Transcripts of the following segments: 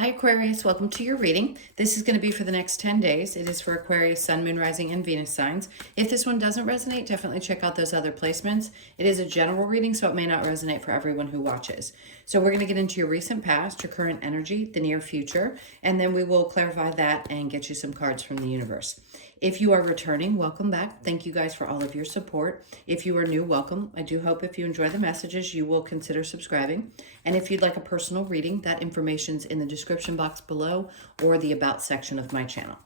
Hi Aquarius, welcome to your reading. This is going to be for the next 10 days. It is for Aquarius, Sun, Moon, Rising, and Venus signs. If this one doesn't resonate, definitely check out those other placements. It is a general reading, so it may not resonate for everyone who watches. So we're going to get into your recent past, your current energy, the near future, and then we will clarify that and get you some cards from the universe. If you are returning, welcome back. Thank you guys for all of your support. If you are new, welcome. I do hope if you enjoy the messages, you will consider subscribing. And if you'd like a personal reading, that information's in the description box below or the About section of my channel.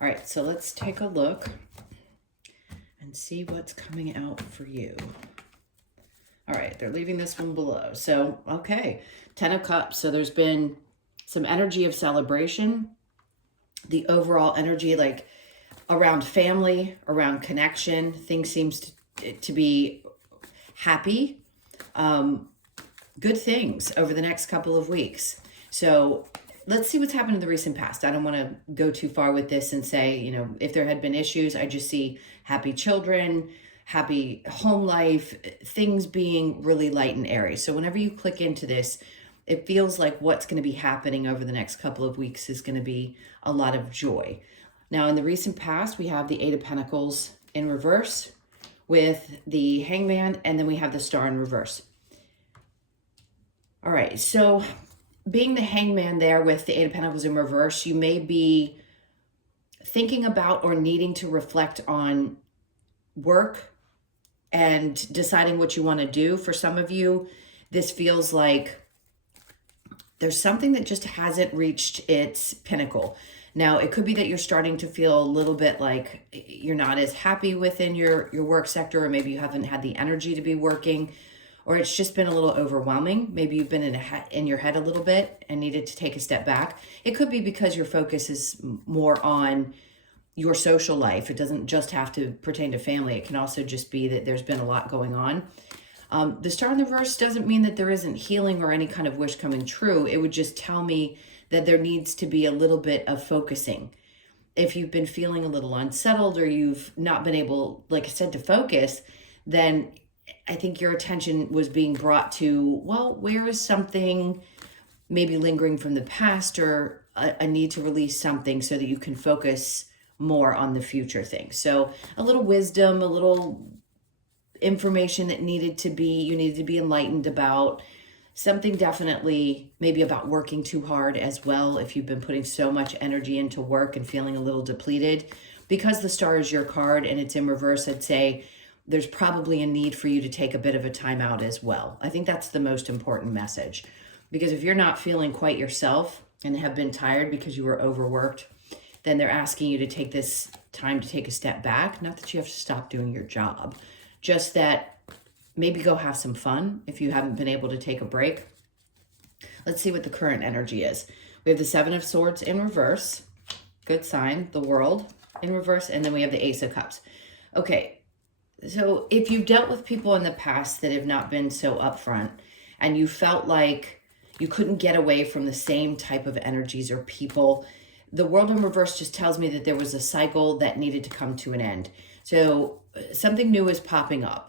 All right, so let's take a look and see what's coming out for you. All right, they're leaving this one below. So, okay, 10 of Cups. So there's been some energy of celebration. The overall energy, like, around family, around connection, things seems to be happy. Good things over the next couple of weeks. So let's see what's happened in the recent past. I don't want to go too far with this and say, you know, if there had been issues, I just see happy children, happy home life, things being really light and airy. So whenever you click into this, it feels like what's going to be happening over the next couple of weeks is going to be a lot of joy. Now, in the recent past, we have the Eight of Pentacles in reverse with the Hangman, and then we have the Star in reverse. All right, so being the Hangman there with the Eight of Pentacles in reverse, you may be thinking about or needing to reflect on work and deciding what you want to do. For some of you, this feels like there's something that just hasn't reached its pinnacle. Now, it could be that you're starting to feel a little bit like you're not as happy within your work sector, or maybe you haven't had the energy to be working, or it's just been a little overwhelming. Maybe you've been in your head a little bit and needed to take a step back. It could be because your focus is more on your social life. It doesn't just have to pertain to family. It can also just be that there's been a lot going on. The Star in the reverse doesn't mean that there isn't healing or any kind of wish coming true. It would just tell me that there needs to be a little bit of focusing. If you've been feeling a little unsettled or you've not been able, like I said, to focus, then I think your attention was being brought to, well, where is something maybe lingering from the past, or a need to release something so that you can focus more on the future things. So a little wisdom, a little information that you needed to be enlightened about. Something definitely maybe about working too hard as well. If you've been putting so much energy into work and feeling a little depleted, because the Star is your card and it's in reverse, I'd say there's probably a need for you to take a bit of a time out as well. I think that's the most important message, because if you're not feeling quite yourself and have been tired because you were overworked, then they're asking you to take this time to take a step back. Not that you have to stop doing your job, just that maybe go have some fun if you haven't been able to take a break. Let's see what the current energy is. We have the Seven of Swords in reverse. Good sign. The World in reverse. And then we have the Ace of Cups. Okay, so if you've dealt with people in the past that have not been so upfront and you felt like you couldn't get away from the same type of energies or people, the World in reverse just tells me that there was a cycle that needed to come to an end. So something new is popping up.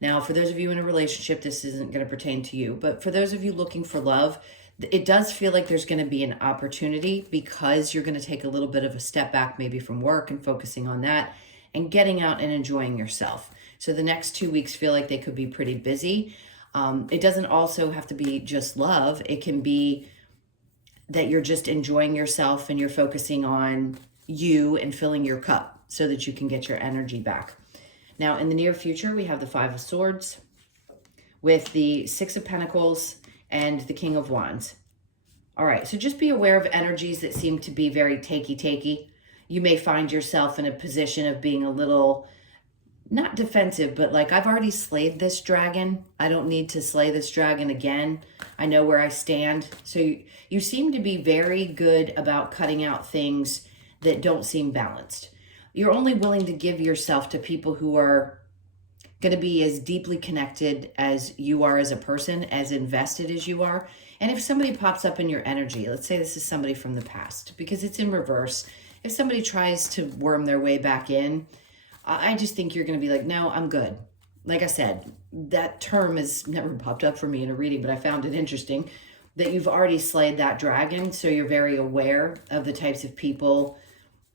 Now, for those of you in a relationship, this isn't going to pertain to you, but for those of you looking for love, it does feel like there's going to be an opportunity, because you're going to take a little bit of a step back maybe from work and focusing on that and getting out and enjoying yourself. So the next 2 weeks feel like they could be pretty busy. It doesn't also have to be just love. It can be that you're just enjoying yourself and you're focusing on you and filling your cup so that you can get your energy back. Now, in the near future, we have the Five of Swords with the Six of Pentacles and the King of Wands. All right, so just be aware of energies that seem to be very takey-takey. You may find yourself in a position of being a little, not defensive, but like, I've already slayed this dragon. I don't need to slay this dragon again. I know where I stand. So you seem to be very good about cutting out things that don't seem balanced. You're only willing to give yourself to people who are going to be as deeply connected as you are as a person, as invested as you are. And if somebody pops up in your energy, let's say this is somebody from the past, because it's in reverse. If somebody tries to worm their way back in, I just think you're going to be like, no, I'm good. Like I said, that term has never popped up for me in a reading, but I found it interesting. that you've already slayed that dragon. So you're very aware of the types of people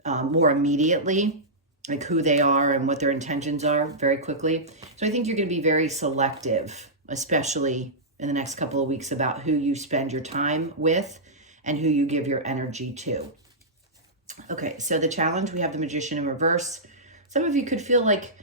more immediately, like who they are and what their intentions are very quickly. So I think you're going to be very selective, especially in the next couple of weeks, about who you spend your time with and who you give your energy to. Okay, so the challenge, we have the Magician in reverse. Some of you could feel like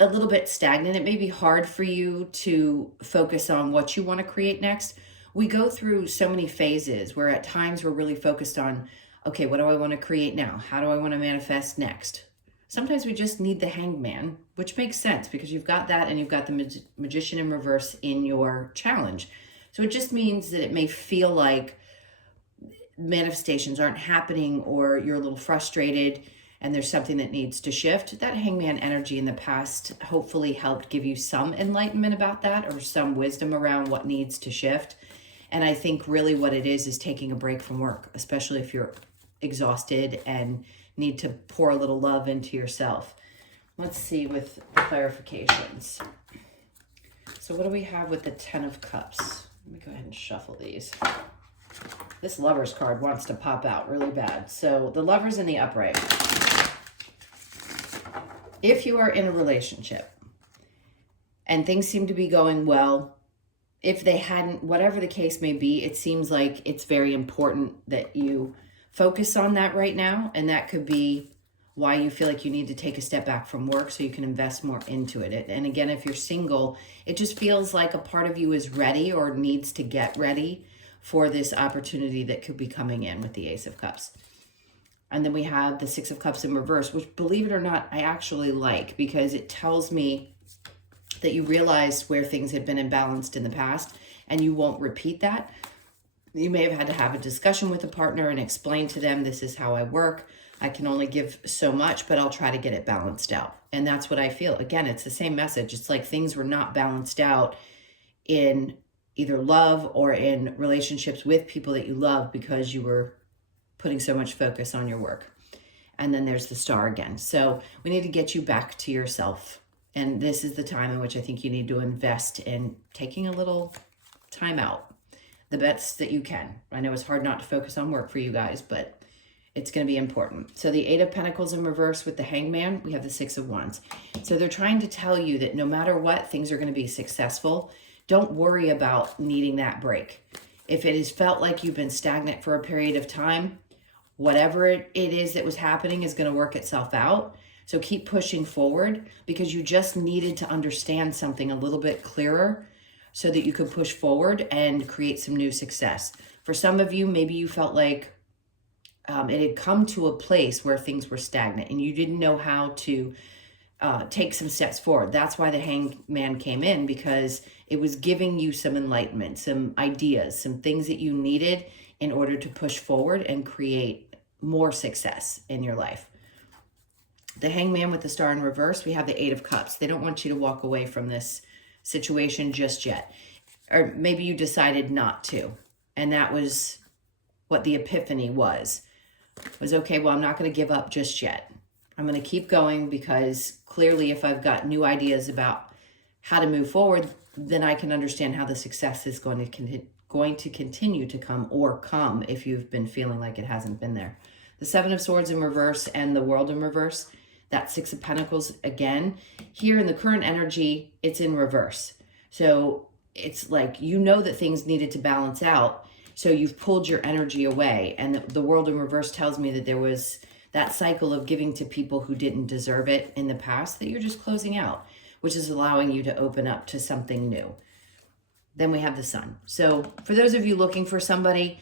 a little bit stagnant. It may be hard for you to focus on what you want to create next. We go through so many phases where at times we're really focused on, okay, what do I want to create now? How do I want to manifest next? Sometimes we just need the Hangman, which makes sense because you've got that and you've got the Magician in reverse in your challenge. So it just means that it may feel like manifestations aren't happening, or you're a little frustrated and there's something that needs to shift. That Hangman energy in the past hopefully helped give you some enlightenment about that, or some wisdom around what needs to shift. And I think really what it is taking a break from work, especially if you're exhausted and need to pour a little love into yourself. Let's see with the clarifications. So what do we have with the 10 of Cups? Let me go ahead and shuffle these. This Lover's card wants to pop out really bad. So the Lover's in the upright. If you are in a relationship and things seem to be going well, if they hadn't, whatever the case may be, it seems like it's very important that you focus on that right now. And that could be why you feel like you need to take a step back from work so you can invest more into it. And again, if you're single, it just feels like a part of you is ready or needs to get ready for this opportunity that could be coming in with the Ace of Cups. And then we have the 6 of Cups in reverse, which, believe it or not, I actually like, because it tells me that you realized where things had been imbalanced in the past and you won't repeat that. You may have had to have a discussion with a partner and explain to them, this is how I work. I can only give so much, but I'll try to get it balanced out. And that's what I feel. Again, it's the same message. It's like things were not balanced out in either love or in relationships with people that you love because you were putting so much focus on your work. And then there's the Star again. So we need to get you back to yourself. And this is the time in which I think you need to invest in taking a little time out, the best that you can. I know it's hard not to focus on work for you guys, but it's going to be important. So the 8 of Pentacles in reverse with the Hangman, we have the 6 of Wands. So they're trying to tell you that no matter what, things are going to be successful. Don't worry about needing that break. If it has felt like you've been stagnant for a period of time, whatever it is that was happening is going to work itself out. So keep pushing forward, because you just needed to understand something a little bit clearer so that you could push forward and create some new success. For some of you, maybe you felt like it had come to a place where things were stagnant and you didn't know how to take some steps forward. That's why the Hangman came in, because it was giving you some enlightenment, some ideas, some things that you needed in order to push forward and create more success in your life. The Hangman with the Star in reverse, we have the 8 of Cups. They don't want you to walk away from this situation just yet. Or maybe you decided not to. And that was what the epiphany was okay, well, I'm not going to give up just yet. I'm going to keep going, because clearly if I've got new ideas about how to move forward, then I can understand how the success is going to continue to come, or come if you've been feeling like it hasn't been there. The 7 of Swords in reverse and the World in reverse, that 6 of Pentacles again. Here in the current energy, it's in reverse. So it's like, you know that things needed to balance out, so you've pulled your energy away. And the World in reverse tells me that there was that cycle of giving to people who didn't deserve it in the past that you're just closing out, which is allowing you to open up to something new. Then we have the Sun. So for those of you looking for somebody,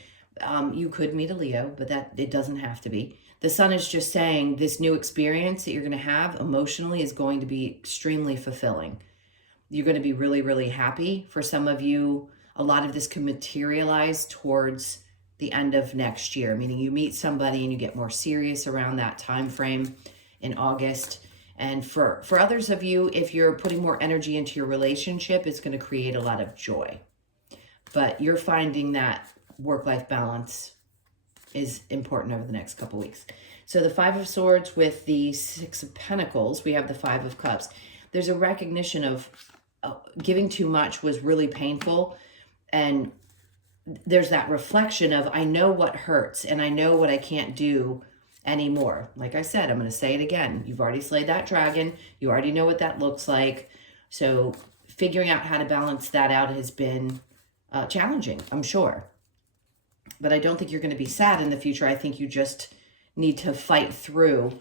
you could meet a Leo, but that it doesn't have to be. The Sun is just saying this new experience that you're going to have emotionally is going to be extremely fulfilling. You're going to be really, really happy. For some of you, a lot of this can materialize towards the end of next year, meaning you meet somebody and you get more serious around that time frame in August. And for others of you, if you're putting more energy into your relationship, it's going to create a lot of joy. But you're finding that work-life balance is important over the next couple weeks. So the 5 of Swords with the 6 of Pentacles, we have the 5 of Cups. There's a recognition of giving too much was really painful, and there's that reflection of, I know what hurts and I know what I can't do anymore. Like I said, I'm going to say it again. You've already slayed that dragon. You already know what that looks like. So figuring out how to balance that out has been challenging, I'm sure. But I don't think you're going to be sad in the future. I think you just need to fight through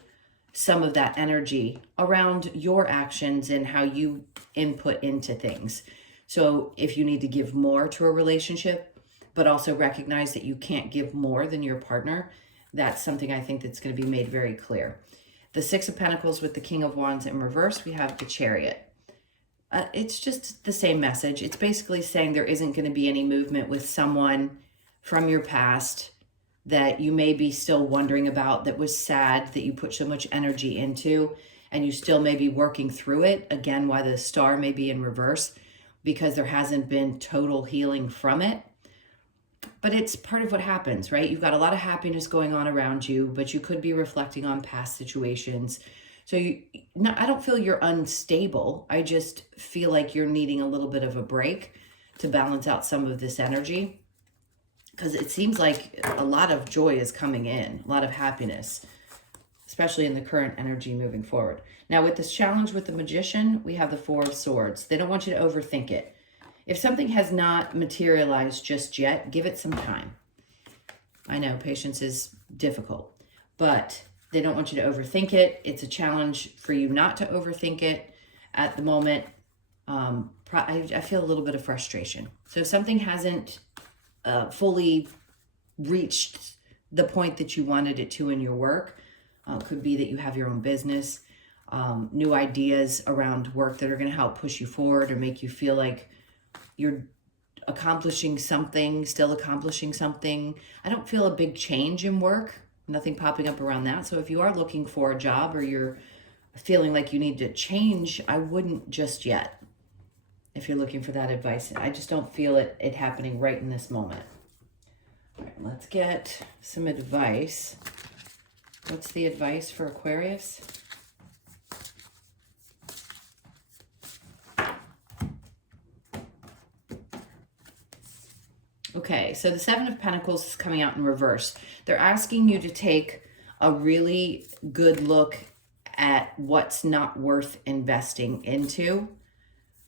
some of that energy around your actions and how you input into things. So if you need to give more to a relationship, but also recognize that you can't give more than your partner, that's something I think that's going to be made very clear. The Six of Pentacles with the King of Wands in reverse, we have the Chariot. It's just the same message. It's basically saying there isn't going to be any movement with someone from your past that you may be still wondering about, that was sad, that you put so much energy into, and you still may be working through it. Again, why the Star may be in reverse, because there hasn't been total healing from it. But it's part of what happens, right? You've got a lot of happiness going on around you, but you could be reflecting on past situations. So I don't feel you're unstable. I just feel like you're needing a little bit of a break to balance out some of this energy, because it seems like a lot of joy is coming in, a lot of happiness, especially in the current energy moving forward. Now with this challenge with the Magician, we have the Four of Swords. They don't want you to overthink it. If something has not materialized just yet, give it some time. I know patience is difficult, but they don't want you to overthink it. It's a challenge for you not to overthink it at the moment. I feel a little bit of frustration. So if something hasn't fully reached the point that you wanted it to in your work, could be that you have your own business, new ideas around work that are going to help push you forward or make you feel like you're accomplishing something, still accomplishing something. I don't feel a big change in work, nothing popping up around that. So if you are looking for a job or you're feeling like you need to change, I wouldn't just yet. If you're looking for that advice, I just don't feel it happening right in this moment. All right, let's get some advice. What's the advice for Aquarius? Okay, so the Seven of Pentacles is coming out in reverse. They're asking you to take a really good look at what's not worth investing into.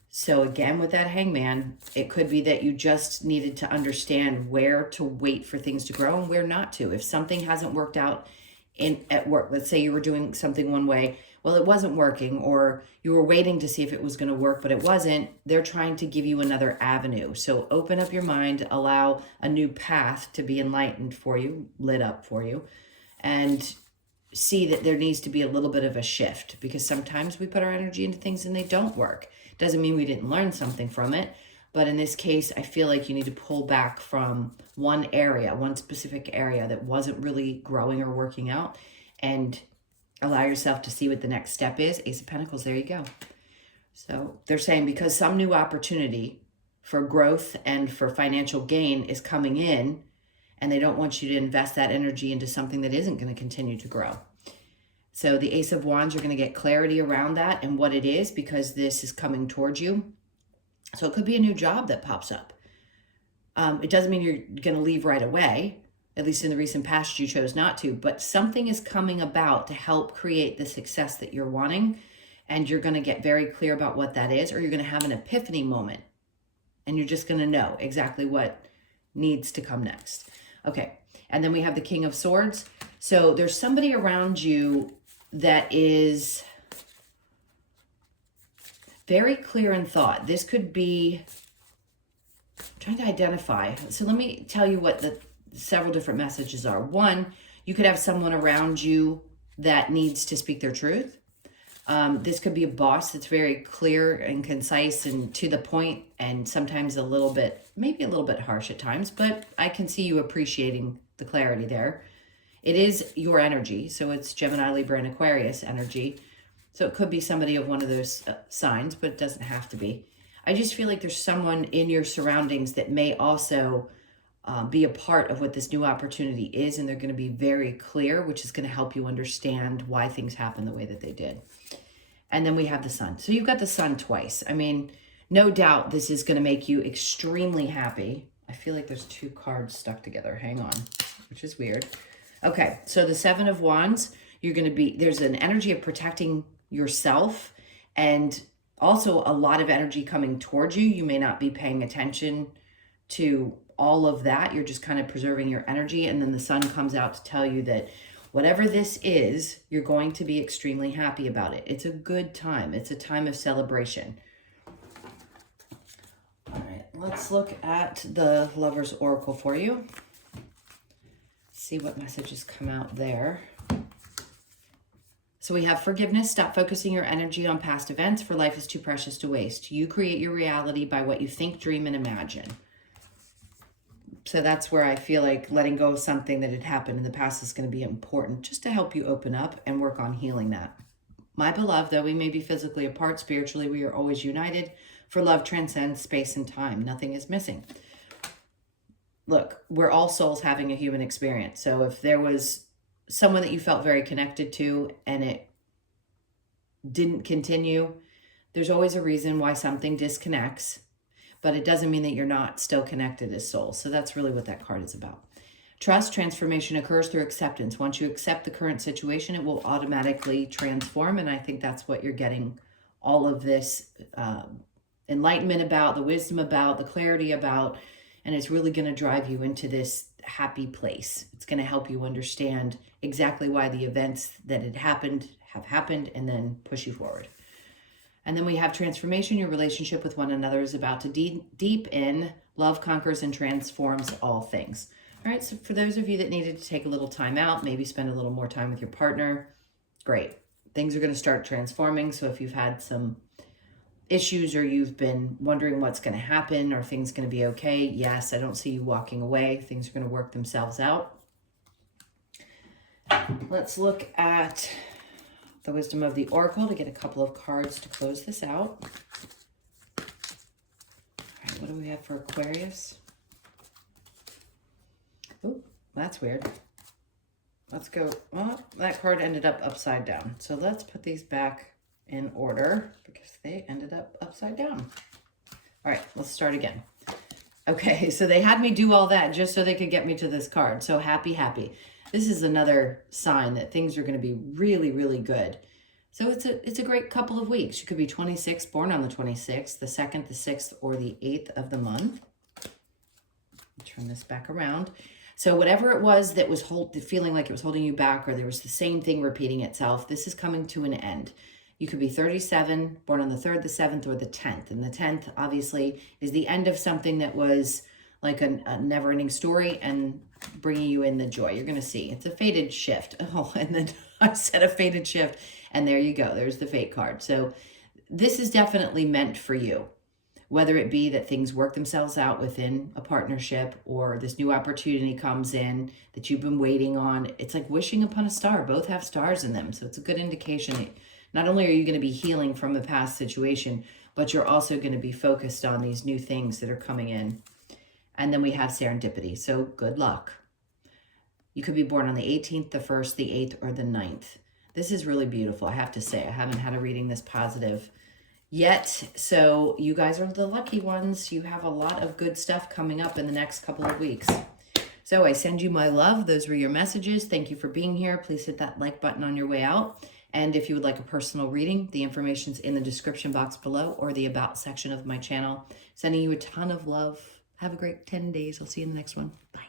So again, with that Hangman, it could be that you just needed to understand where to wait for things to grow and where not to. If something hasn't worked out at work, let's say you were doing something one way, well, it wasn't working, or you were waiting to see if it was going to work, but it wasn't. They're trying to give you another avenue. So open up your mind, allow a new path to be enlightened for you, lit up for you, and see that there needs to be a little bit of a shift, because sometimes we put our energy into things and they don't work. Doesn't mean we didn't learn something from it, but in this case, I feel like you need to pull back from one area, one specific area that wasn't really growing or working out, and allow yourself to see what the next step is. Ace of Pentacles, there you go. So they're saying because some new opportunity for growth and for financial gain is coming in, and they don't want you to invest that energy into something that isn't going to continue to grow. So the Ace of Wands, you're going to get clarity around that and what it is, because this is coming towards you. So it could be a new job that pops up. It doesn't mean you're going to leave right away. At least in the recent past, you chose not to. But something is coming about to help create the success that you're wanting. And you're going to get very clear about what that is, or you're going to have an epiphany moment. And you're just going to know exactly what needs to come next. Okay. And then we have the King of Swords. So there's somebody around you that is very clear in thought. This could be, I'm trying to identify. So let me tell you what the several different messages are. One, you could have someone around you that needs to speak their truth. This could be a boss that's very clear and concise and to the point, and sometimes maybe a little bit harsh at times, but I can see you appreciating the clarity there. It is your energy, so it's Gemini, Libra, and Aquarius energy. So it could be somebody of one of those signs, but it doesn't have to be. I just feel like there's someone in your surroundings that may also be a part of what this new opportunity is, and they're going to be very clear, which is going to help you understand why things happen the way that they did. And then we have the Sun. So you've got the Sun twice. I mean, no doubt this is going to make you extremely happy. I feel like there's two cards stuck together. Hang on, which is weird. Okay, so the Seven of Wands, you're going to be, there's an energy of protecting yourself and also a lot of energy coming towards you. You may not be paying attention to all of that. You're just kind of preserving your energy. And then the sun comes out to tell you that whatever this is, you're going to be extremely happy about it. It's a good time. It's a time of celebration. All right, let's look at the Lover's Oracle for you. See what messages come out there. So we have forgiveness. Stop focusing your energy on past events, for life is too precious to waste. You create your reality by what you think, dream, and imagine. So that's where I feel like letting go of something that had happened in the past is going to be important, just to help you open up and work on healing that. My beloved, though we may be physically apart, spiritually we are always united, for love transcends space and time. Nothing is missing. Look, we're all souls having a human experience. So if there was someone that you felt very connected to and it didn't continue, there's always a reason why something disconnects, but it doesn't mean that you're not still connected as souls. So that's really what that card is about. Trust, transformation occurs through acceptance. Once you accept the current situation, it will automatically transform. And I think that's what you're getting all of this enlightenment about, the wisdom about, the clarity about, and it's really going to drive you into this happy place. It's going to help you understand exactly why the events that had happened have happened and then push you forward. And then we have transformation. Your relationship with one another is about to deepen. Love conquers and transforms all things. All right, so for those of you that needed to take a little time out, maybe spend a little more time with your partner, great. Things are going to start transforming. So if you've had some issues or you've been wondering what's going to happen, are things going to be okay? Yes, I don't see you walking away. Things are going to work themselves out. Let's look at the wisdom of the Oracle to get a couple of cards to close this out. All right, what do we have for Aquarius? Oh, that's weird. Let's go. Well, that card ended up upside down. So let's put these back in order because they ended up upside down. All right, let's start again. Okay, so they had me do all that just so they could get me to this card. So happy, happy. This is another sign that things are going to be really, really good. So it's a great couple of weeks. You could be 26, born on the 26th, the 2nd, the 6th, or the 8th of the month. Turn this back around. So whatever it was that was feeling like it was holding you back, or there was the same thing repeating itself, this is coming to an end. You could be 37, born on the 3rd, the 7th, or the 10th. And the 10th, obviously, is the end of something that was like a never-ending story and bringing you in the joy. You're going to see. It's a fated shift. Oh, and then I said a fated shift, and there you go. There's the fate card. So this is definitely meant for you, whether it be that things work themselves out within a partnership or this new opportunity comes in that you've been waiting on. It's like wishing upon a star. Both have stars in them. So it's a good indication. Not only are you going to be healing from the past situation, but you're also going to be focused on these new things that are coming in. And then we have serendipity. So good luck. You could be born on the 18th, the 1st, the 8th, or the 9th. This is really beautiful, I have to say. I haven't had a reading this positive yet. So you guys are the lucky ones. You have a lot of good stuff coming up in the next couple of weeks. So I send you my love. Those were your messages. Thank you for being here. Please hit that like button on your way out. And if you would like a personal reading, the information's in the description box below or the about section of my channel. Sending you a ton of love. Have a great 10 days. I'll see you in the next one. Bye.